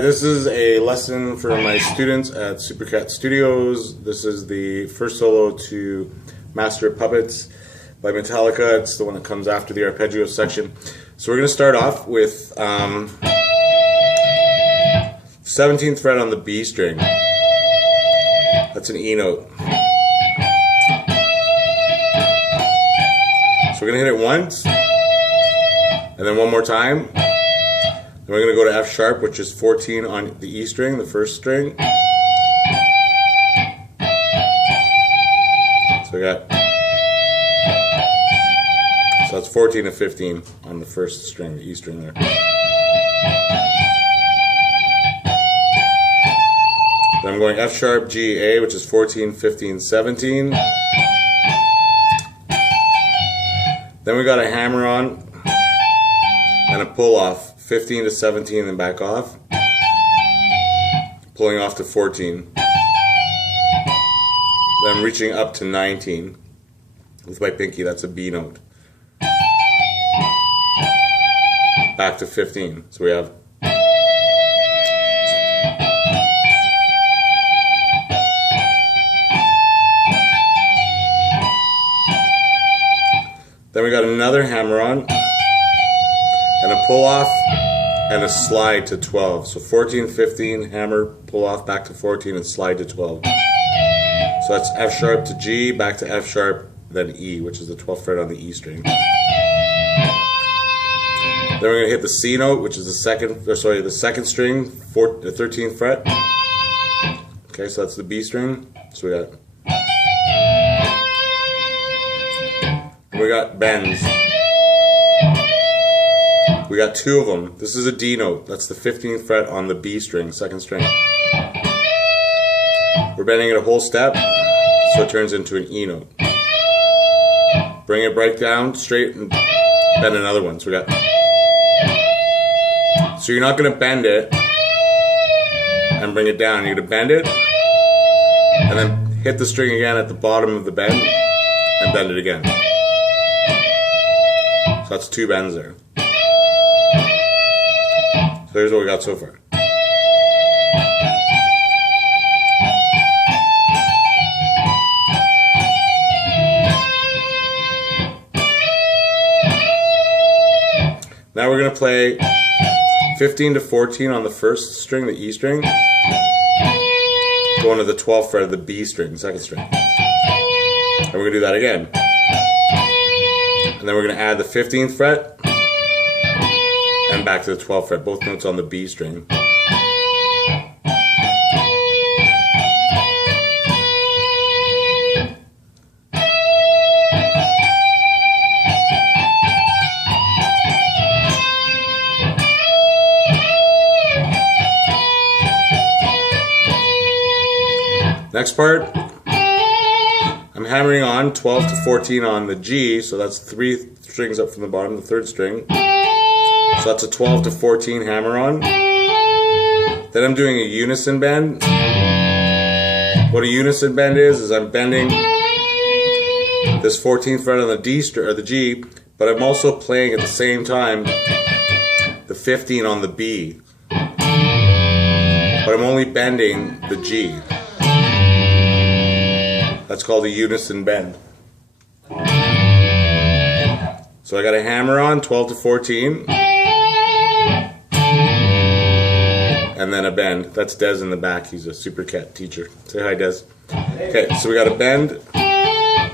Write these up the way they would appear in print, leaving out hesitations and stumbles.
Alright, this is a lesson for my students at Supercat Studios. This is the first solo to Master of Puppets by Metallica. It's the one that comes after the arpeggio section. So we're going to start off with 17th fret on the B string. That's an E note. So we're going to hit it once, and then one more time. Then we're going to go to F sharp, which is 14 on the E string, the first string. So that's 14 to 15 on the first string, the E string there. Then I'm going F sharp, G, A, which is 14, 15, 17. Then we got a hammer on and a pull off, 15 to 17, then back off, pulling off to 14. Then I'm reaching up to 19 with my pinky. That's a B note. Back to 15. So we have then we got another hammer on and a pull off and a slide to 12. So 14, 15, hammer, pull off, back to 14 and slide to 12. So that's F sharp to G, back to F sharp, then E, which is the 12th fret on the E string. Then we're going to hit the C note, which is the second string, the 13th fret. Okay, so that's the B string. So we got bends. We got two of them. This is a D note. That's the 15th fret on the B string, second string. We're bending it a whole step, so it turns into an E note. Bring it right down, straight, and bend another one. So you're not going to bend it and bring it down. You're going to bend it, and then hit the string again at the bottom of the bend, and bend it again. So that's two bends there. So here's what we got so far. Now we're going to play 15 to 14 on the first string, the E string, going to the 12th fret of the B string, second string. And we're going to do that again. And then we're going to add the 15th fret and back to the 12th fret, both notes on the B string. Next part, I'm hammering on 12 to 14 on the G, so that's 3 strings up from the bottom, the third string. So that's a 12 to 14 hammer on. Then I'm doing a unison bend. What a unison bend is I'm bending this 14th fret on the D string or the G, but I'm also playing at the same time the 15 on the B. But I'm only bending the G. That's called a unison bend. So I got a hammer on 12 to 14. And then a bend. That's Des in the back. He's a Supercat teacher. Say hi, Des. Okay, so we got a bend.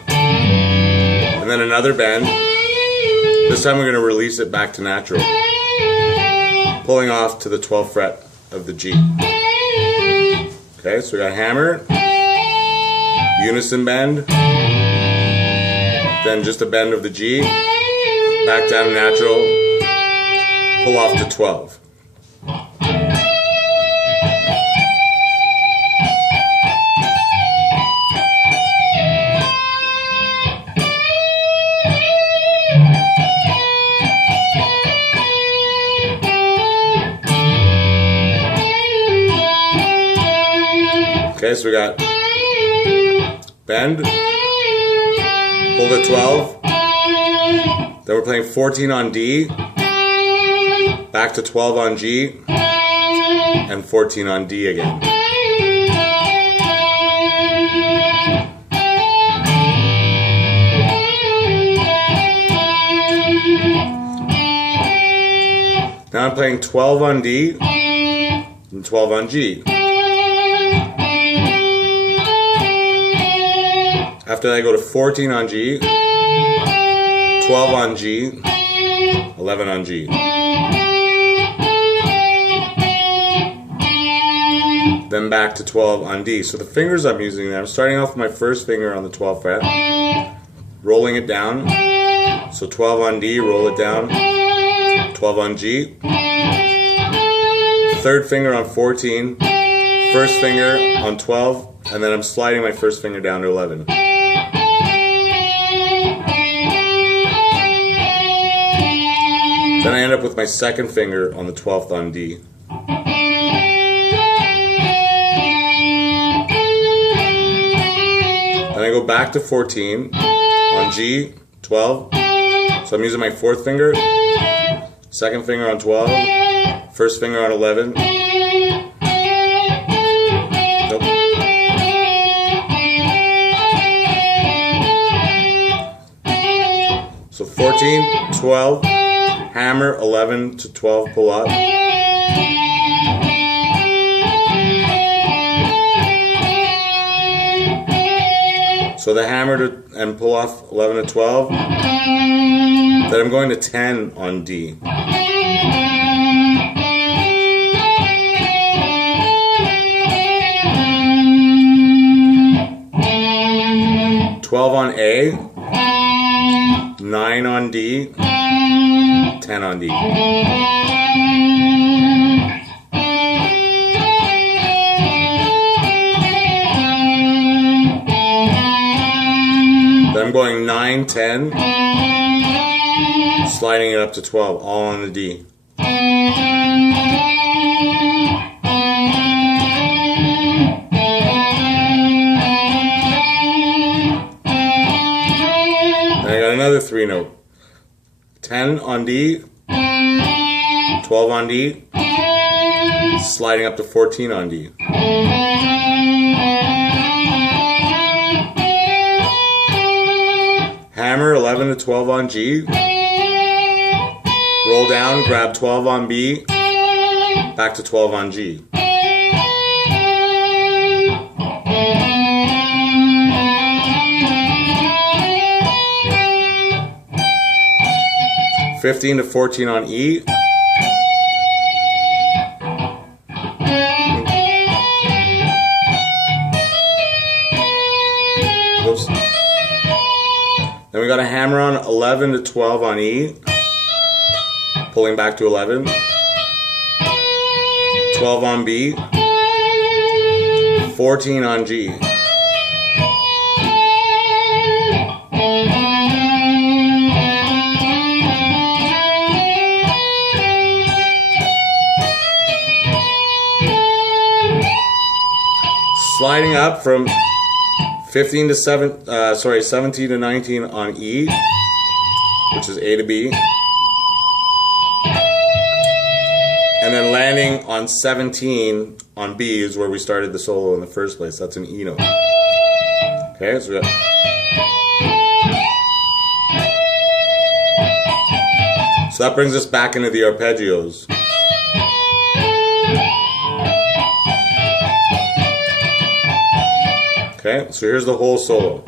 And then another bend. This time we're going to release it back to natural. Pulling off to the 12th fret of the G. Okay, so we got a hammer. Unison bend, then just a bend of the G, back down to natural, pull off to 12. Okay, so we got bend, pull to 12, then we're playing 14 on D, back to 12 on G, and 14 on D again. Now I'm playing 12 on D and 12 on G. After that I go to 14 on G, 12 on G, 11 on G. Then back to 12 on D. So the fingers I'm using there, I'm starting off with my first finger on the 12th fret, rolling it down. So 12 on D, roll it down, 12 on G, third finger on 14, first finger on 12, and then I'm sliding my first finger down to 11. Then I end up with my second finger on the 12th on D. Then I go back to 14 on G, 12. So I'm using my fourth finger, second finger on 12, first finger on 11. Nope. So 14, 12, hammer, 11 to 12, pull up. So the hammer and pull off 11 to 12. Then I'm going to 10 on D. $12 on A, 9 on D, 10 on D. Then I'm going 9, 10, sliding it up to 12, all on the D. Then I got another 3-note. 10 on D, 12 on D, sliding up to 14 on D. Hammer, 11 to 12 on G, roll down, grab 12 on B, back to 12 on G. $15 to 14 on E. Oops. Then we got a hammer on 11 to 12 on E, pulling back to 11, 12 on B, 14 on G. Sliding up from 17 to 19 on E, which is A to B, and then landing on 17 on B is where we started the solo in the first place. That's an E note. Okay, so we got. So that brings us back into the arpeggios. Okay, so here's the whole solo.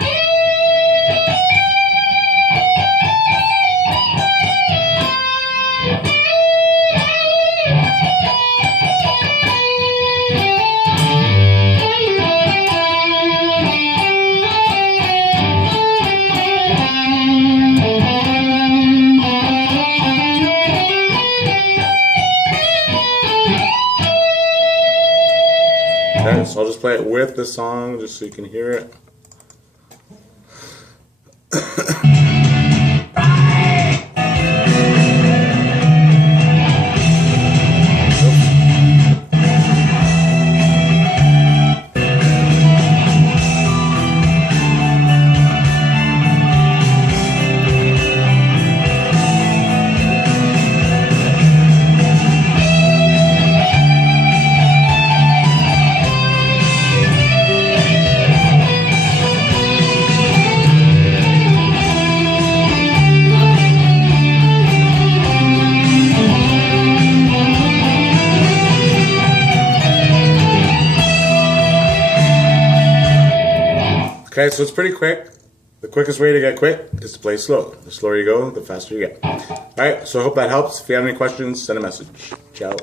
Okay, so I'll just play it with the song just so you can hear it. Okay, so it's pretty quick. The quickest way to get quick is to play slow. The slower you go, the faster you get. Alright, so I hope that helps. If you have any questions, send a message. Ciao.